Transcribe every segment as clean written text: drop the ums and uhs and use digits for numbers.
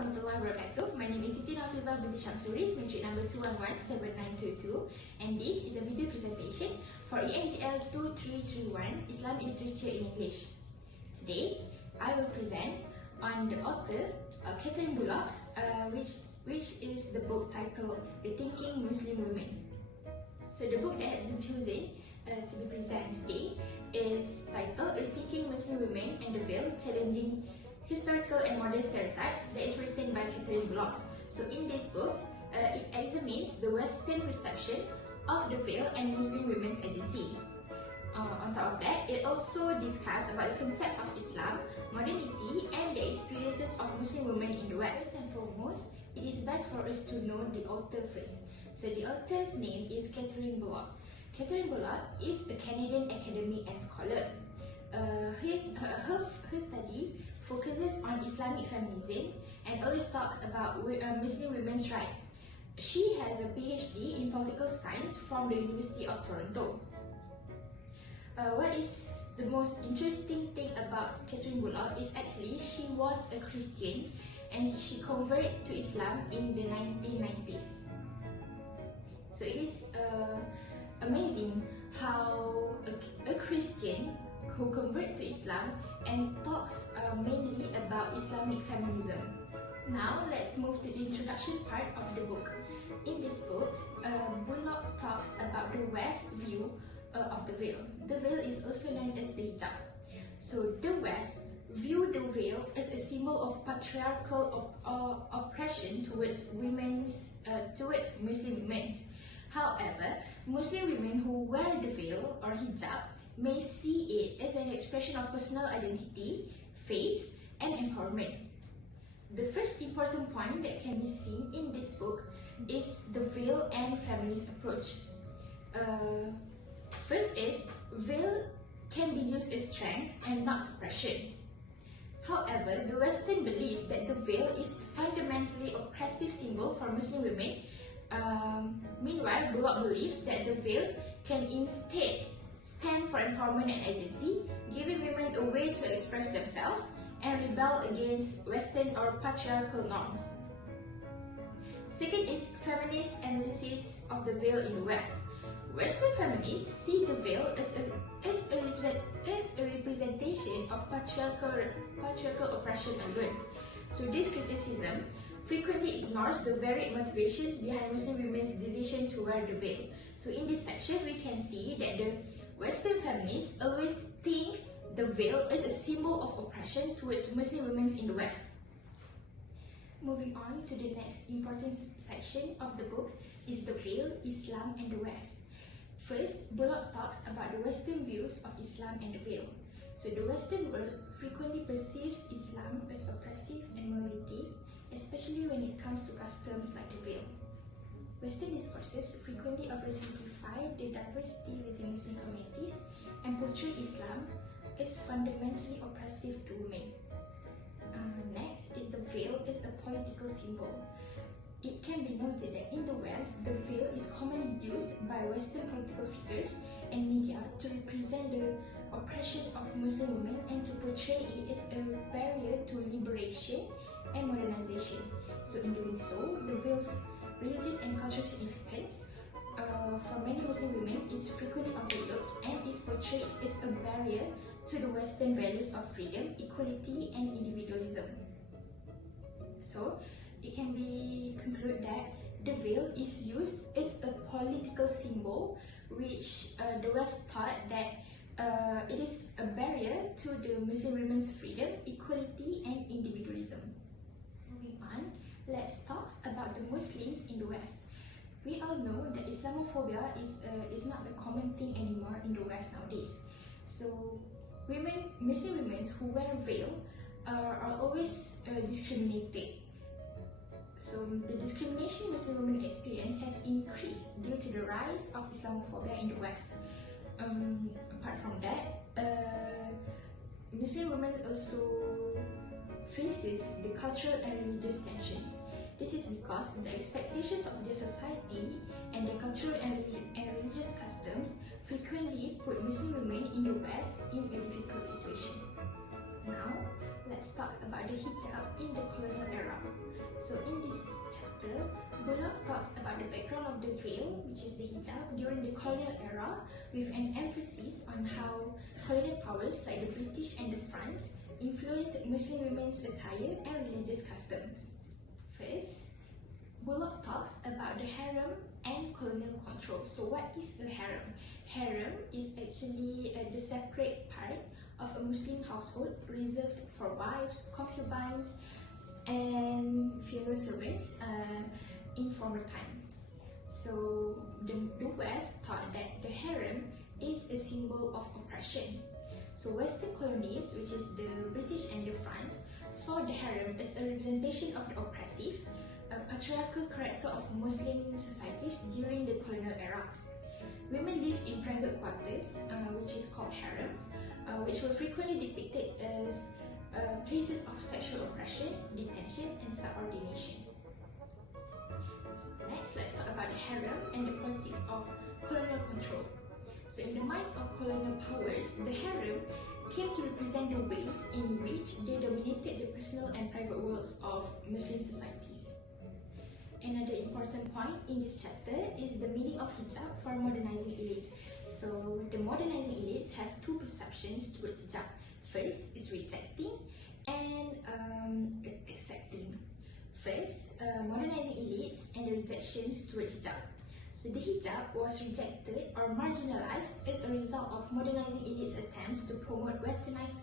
warahmatullahi wabarakatuh. My name is Siti Nurhafidzhoh Binti Shamsuri, matric number 2117922, and this is a video presentation for Engl 2331 Islamic Literature in English. Today, I will present on the author Katherine Bullock, which is the book titled Rethinking Muslim Women. So the book that has been chosen to be presented today is titled Rethinking Muslim Women and the Veil, Challenging Historical and Modern Stereotypes, that is written by Katherine Bullock. So in this book, it examines the Western perception of the veil and Muslim women's agency. On top of that, it also discusses about the concepts of Islam, modernity, and the experiences of Muslim women in the West. First and foremost, it is best for us to know the author first. So the author's name is Katherine Bullock. Katherine Bullock is a Canadian academic and scholar. Her study focuses on Islamic feminism and always talks about Muslim women's rights. She has a PhD in political science from the University of Toronto. What is the most interesting thing about Katherine Bullock is actually she was a Christian and she converted to Islam in the 1990s. So it is amazing how a Christian who converted to Islam and talks mainly about Islamic feminism. Now let's move to the introduction part of the book. In this book, Bullock talks about the West view of the veil. The veil is also known as the hijab. So the West view the veil as a symbol of patriarchal oppression towards Muslim women. However, Muslim women who wear the veil or hijab may see it as an expression of personal identity, faith, and empowerment. The first important point that can be seen in this book is the veil and feminist approach. First is, veil can be used as strength and not suppression. However, the Western belief that the veil is fundamentally oppressive symbol for Muslim women. Meanwhile, Bullock believes that the veil can instead stand for empowerment and agency, giving women a way to express themselves and rebel against Western or patriarchal norms. Second is feminist analysis of the veil in the West. Western feminists see the veil as a representation of patriarchal oppression alone. So this criticism frequently ignores the varied motivations behind Muslim women's decision to wear the veil. So in this section, we can see that the Western feminists always think the veil is a symbol of oppression towards Muslim women in the West. Moving on to the next important section of the book is the veil, Islam, and the West. First, Bullock talks about the Western views of Islam and the veil. So the Western world frequently perceives Islam as oppressive and monolithic, especially when it comes to customs like the veil. Western discourses frequently oversimplify the diversity within Muslim communities and portray Islam as fundamentally oppressive to women. Next is the veil as a political symbol. It can be noted that in the West, the veil is commonly used by Western political figures and media to represent the oppression of Muslim women and to portray it as a barrier to liberation and modernization. So in doing so, the veil's religious and cultural significance for many Muslim women is frequently overlooked and is portrayed as a barrier to the Western values of freedom, equality, and individualism. So it can be concluded that the veil is used as a political symbol, which the West thought that it is a barrier to the Muslim women's freedom, equality, and individualism. Moving on, let's talk about the Muslims in the West. We all know that Islamophobia is not a common thing anymore in the West nowadays. So Muslim women who wear veil are always discriminated. So the discrimination Muslim women experience has increased due to the rise of Islamophobia in the West. Apart from that, Muslim women also faces the cultural and religious tensions. This is because the expectations of their society and the cultural and religious customs frequently put Muslim women in the West in a difficult situation. Now, let's talk about the hijab in the colonial era. So in this chapter, Bullock talks about the background of the veil, which is the hijab, during the colonial era, with an emphasis on how colonial powers like the British and the France influenced Muslim women's attire and religious customs. First, Bullock talks about the harem and colonial control. So what is a harem? Harem is actually the separate part of a Muslim household reserved for wives, concubines, and female servants in former time. So the West thought that the harem is a symbol of oppression. So Western colonies, which is the British and the France, saw the harem as a representation of the oppressive, patriarchal character of Muslim societies during the colonial era. Women lived in private quarters, which is called harems, which were frequently depicted as places of sexual oppression, detention, and subordination. So next, let's talk about the harem and the politics of colonial control. So in the minds of colonial powers, the harem came to represent the ways in which they dominated the personal and private worlds of Muslim societies. Another important point in this chapter is the meaning of hijab for modernizing elites. So the modernizing elites have two perceptions towards hijab. First is rejecting and accepting. First, modernizing elites and the rejections towards hijab. So the hijab was rejected or marginalized as a result of modernizing elites' attempts to promote westernized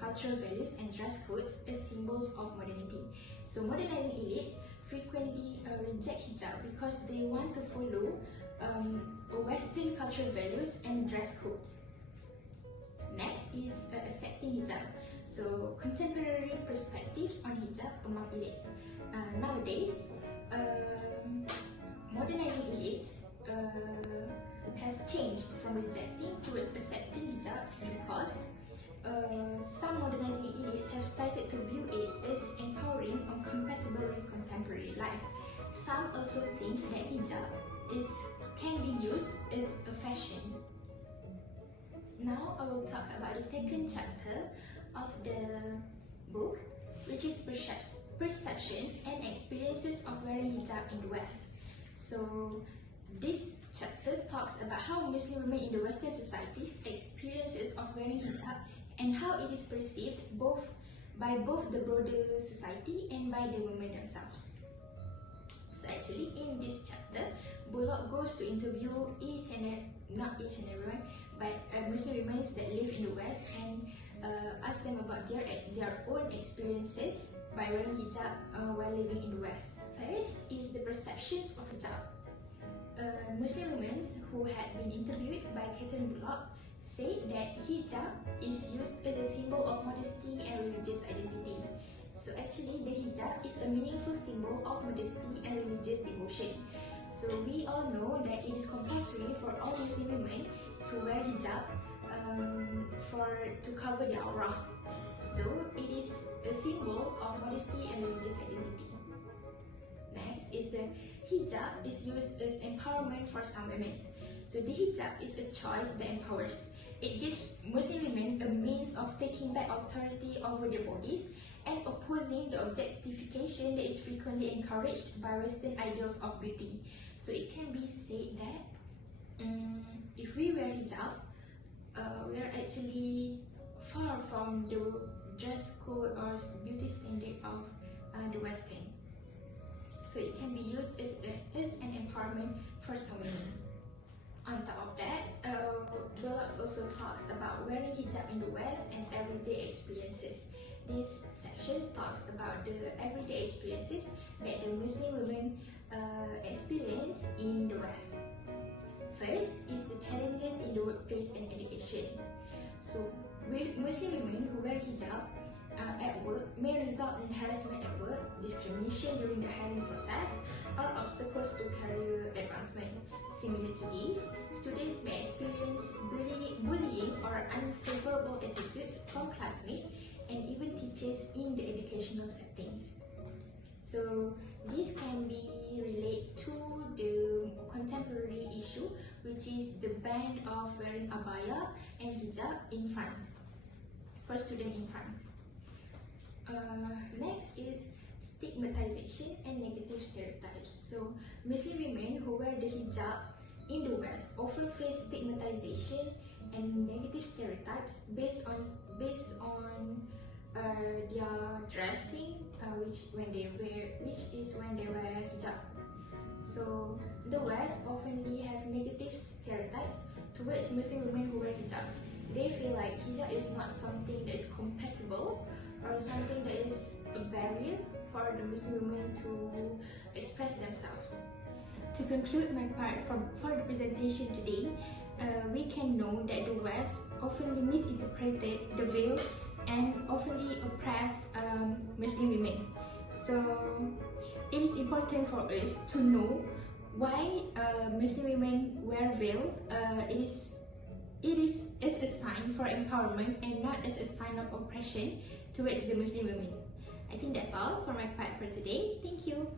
cultural values and dress codes as symbols of modernity. So modernizing elites frequently reject hijab because they want to follow Western cultural values and dress codes. Next is accepting hijab. So contemporary perspectives on hijab among elites. Nowadays, modernizing elites has changed from rejecting towards accepting hijab because some modernizing elites have started to view it as empowering or compatible with contemporary life. Some also think that hijab can be used as a fashion. Now I will talk about the second chapter of the book, which is perceptions and experiences of wearing hijab in the West. So this chapter talks about how Muslim women in the Western societies experiences of wearing hijab and how it is perceived by both the broader society and by the women themselves. So actually in this chapter, Bullock goes to interview not each and everyone, but Muslim women that live in the West and ask them about their own experiences by wearing hijab while living in the West. First is the perceptions of hijab. Muslim women who had been interviewed by Katherine Bullock say that hijab is used as a symbol of modesty and religious identity. So actually the hijab is a meaningful symbol of modesty and religious devotion. So we all know that it is compulsory for all Muslim women to wear hijab to cover their aura. So it is a symbol of modesty and religious identity. Next is the hijab is used as empowerment for some women. So the hijab is a choice that empowers. It gives Muslim women a means of taking back authority over their bodies and opposing the objectification that is frequently encouraged by Western ideals of beauty. So it can be said that if we wear hijab, we are actually far from the dress code or beauty standard of the Western. So it can be used as an empowerment for some women. On top of that, Bullock also talks about wearing hijab in the West and everyday experiences. This section talks about the everyday experiences that the Muslim women experience in the West. First is the challenges in the workplace and education. So Muslim women who wear hijab at work may result in harassment at work, discrimination during the hiring process, or obstacles to career advancement. Similar to these, students may experience bullying or unfavorable attitudes from classmates and even teachers in the educational settings. So this can be related to the contemporary issue, which is the ban of wearing abaya and hijab in France, for students in France. Next is stigmatization negative stereotypes. So, Muslim women who wear the hijab in the West often face stigmatization and negative stereotypes based on their dressing, which is when they wear hijab. So, the West often have negative stereotypes towards Muslim women who wear hijab. They feel like hijab is not something that is compatible or something that is a barrier for the Muslim women to express themselves. To conclude my part for the presentation today, we can know that the West often misinterpreted the veil and often oppressed Muslim women. So it is important for us to know why Muslim women wear veil. It is as a sign for empowerment and not as a sign of oppression towards the Muslim women. I think that's all for my part for today. Thank you.